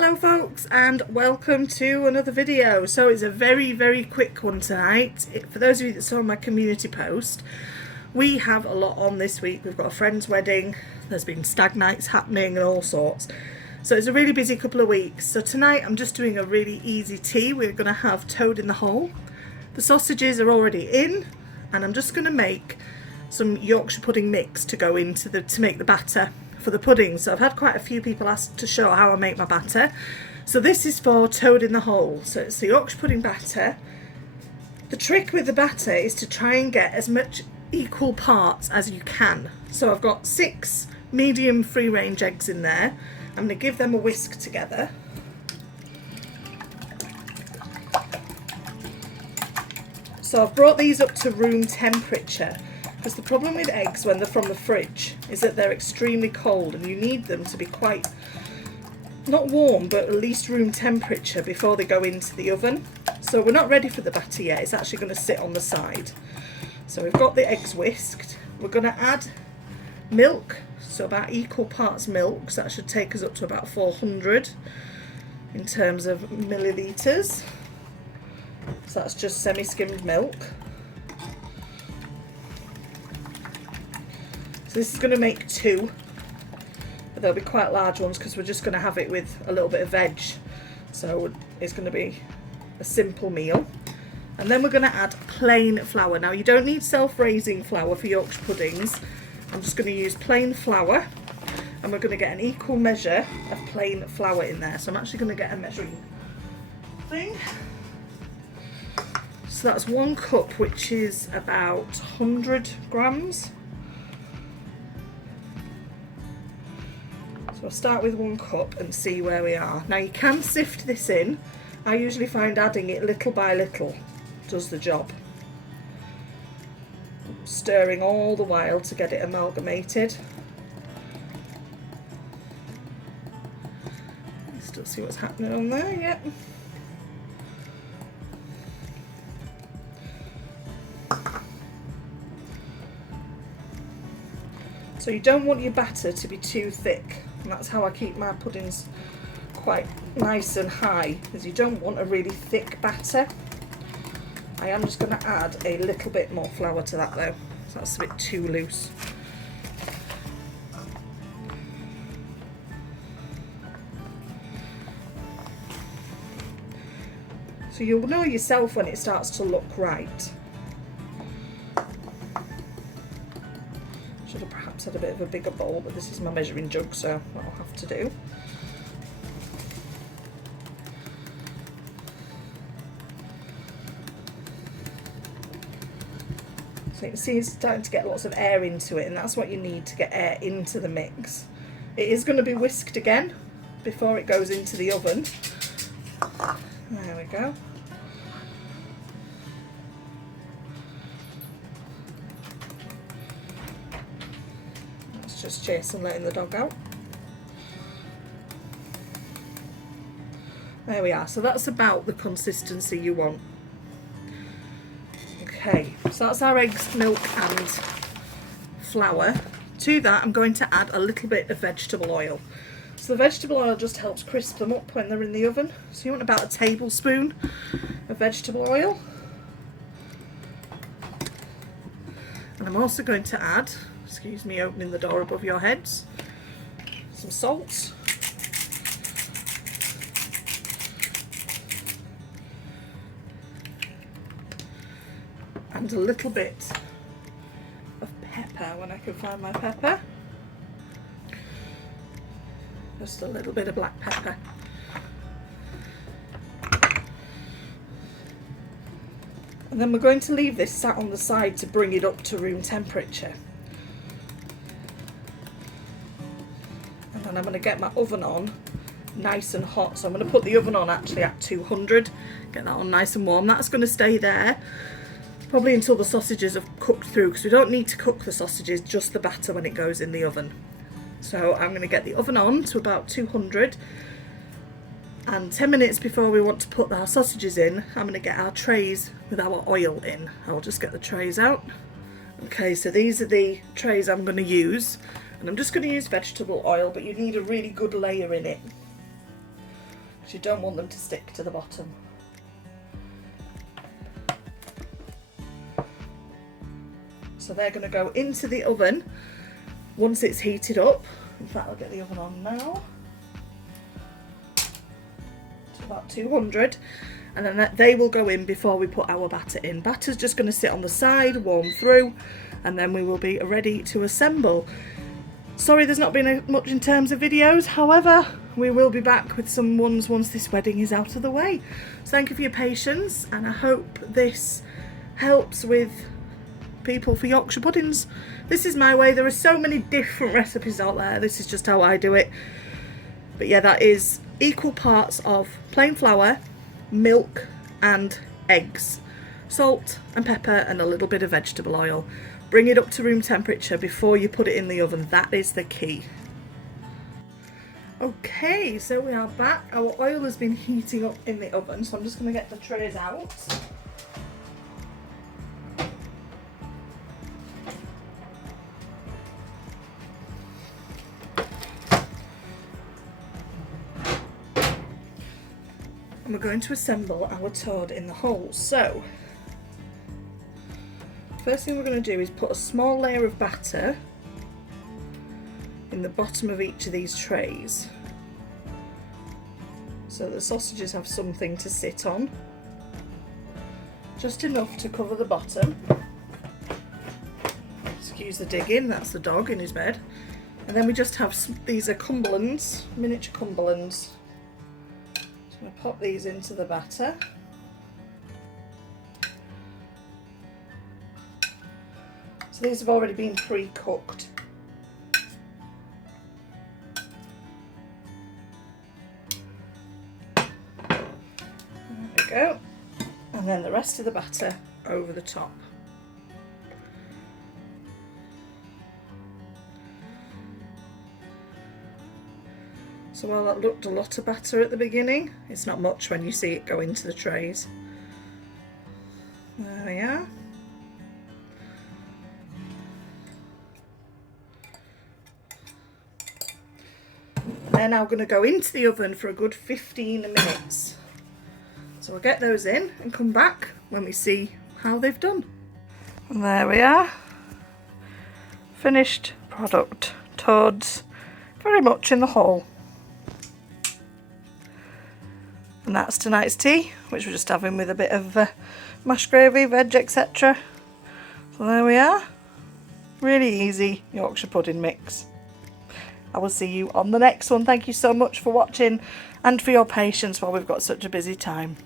Hello folks, and welcome to another video. So it's a very quick one tonight. For those of you that saw my community post, we have a lot on this week. We've got a friend's wedding, there's been stag nights happening and all sorts. So it's a really busy couple of weeks. So tonight I'm just doing a really easy tea. We're going to have toad in the hole. The sausages are already in, and I'm just going to make some Yorkshire pudding mix to go into to make the batter for the pudding. So I've had quite a few people ask to show how I make my batter. So this is for toad in the hole. So it's the Yorkshire pudding batter. The trick with the batter is to try and get as much equal parts as you can. So I've got 6 medium free range eggs in there. I'm going to give them a whisk together. So I've brought these up to room temperature, because the problem with eggs when they're from the fridge is that they're extremely cold and you need them to be quite, not warm, but at least room temperature before they go into the oven. So we're not ready for the batter yet, it's actually going to sit on the side. So we've got the eggs whisked. We're going to add milk, so about equal parts milk, so that should take us up to about 400 in terms of millilitres. So that's just semi-skimmed milk. So this is going to make 2, but they'll be quite large ones because we're just going to have it with a little bit of veg. So it's going to be a simple meal. And then we're going to add plain flour. Now you don't need self-raising flour for Yorkshire puddings. I'm just going to use plain flour, and we're going to get an equal measure of plain flour in there. So I'm actually going to get a measuring thing. So that's 1 cup, which is about 100 grams. So I'll start with 1 cup and see where we are. Now you can sift this in. I usually find adding it little by little does the job. Stirring all the while to get it amalgamated. Still see what's happening on there, yep. So you don't want your batter to be too thick, and that's how I keep my puddings quite nice and high, because you don't want a really thick batter. I am just going to add a little bit more flour to that though, so that's a bit too loose. So you'll know yourself when it starts to look right. Should have perhaps had a bit of a bigger bowl, but this is my measuring jug, so that'll have to do. So you can see it's starting to get lots of air into it, and that's what you need to get air into the mix. It is going to be whisked again before it goes into the oven. There we go. Just Jason letting the dog out. There we are. So that's about the consistency you want. Okay, so that's our eggs, milk and flour. To that I'm going to add a little bit of vegetable oil. So the vegetable oil just helps crisp them up when they're in the oven. So you want about a tablespoon of vegetable oil. And I'm also going to add, excuse me opening the door above your heads, some salt. And a little bit of pepper when I can find my pepper. Just a little bit of black pepper. And then we're going to leave this sat on the side to bring it up to room temperature. And then I'm going to get my oven on nice and hot. So I'm going to put the oven on actually at 200. Get that on nice and warm. That's going to stay there probably until the sausages have cooked through, because we don't need to cook the sausages, just the batter when it goes in the oven. So I'm going to get the oven on to about 200, and 10 minutes before we want to put our sausages in, I'm going to get our trays with our oil in. I'll just get the trays out. Okay, so these are the trays I'm going to use, and I'm just going to use vegetable oil, but you need a really good layer in it. because you don't want them to stick to the bottom. So they're going to go into the oven once it's heated up. In fact, I'll get the oven on now to about 200, and then they will go in before we put our batter in. Batter's just going to sit on the side, warm through, and then we will be ready to assemble. Sorry there's not been much in terms of videos, however we will be back with some ones once this wedding is out of the way. So thank you for your patience, and I hope this helps with people for Yorkshire puddings. This is my way. There are so many different recipes out there. This is just how I do it. But yeah, that is equal parts of plain flour, milk and eggs, salt and pepper and a little bit of vegetable oil. Bring it up to room temperature before you put it in the oven. That is the key. Okay, so we are back. Our oil has been heating up in the oven, so I'm just going to get the trays out. And we're going to assemble our toad in the hole. So, first thing we're going to do is put a small layer of batter in the bottom of each of these trays, so the sausages have something to sit on. Just enough to cover the bottom. Excuse the digging, that's the dog in his bed. And then we just have these are Cumberlands, miniature Cumberlands. I'm going to pop these into the batter. So these have already been pre-cooked. There we go. And then the rest of the batter over the top. So while that looked a lot of batter at the beginning, it's not much when you see it go into the trays. There we are. They're now going to go into the oven for a good 15 minutes. So we'll get those in and come back when we see how they've done. And there we are. Finished product. Toads very much in the hole. And that's tonight's tea, which we're just having with a bit of mashed gravy, veg, etc. So there we are. Really easy Yorkshire pudding mix. I will see you on the next one. Thank you so much for watching and for your patience while we've got such a busy time.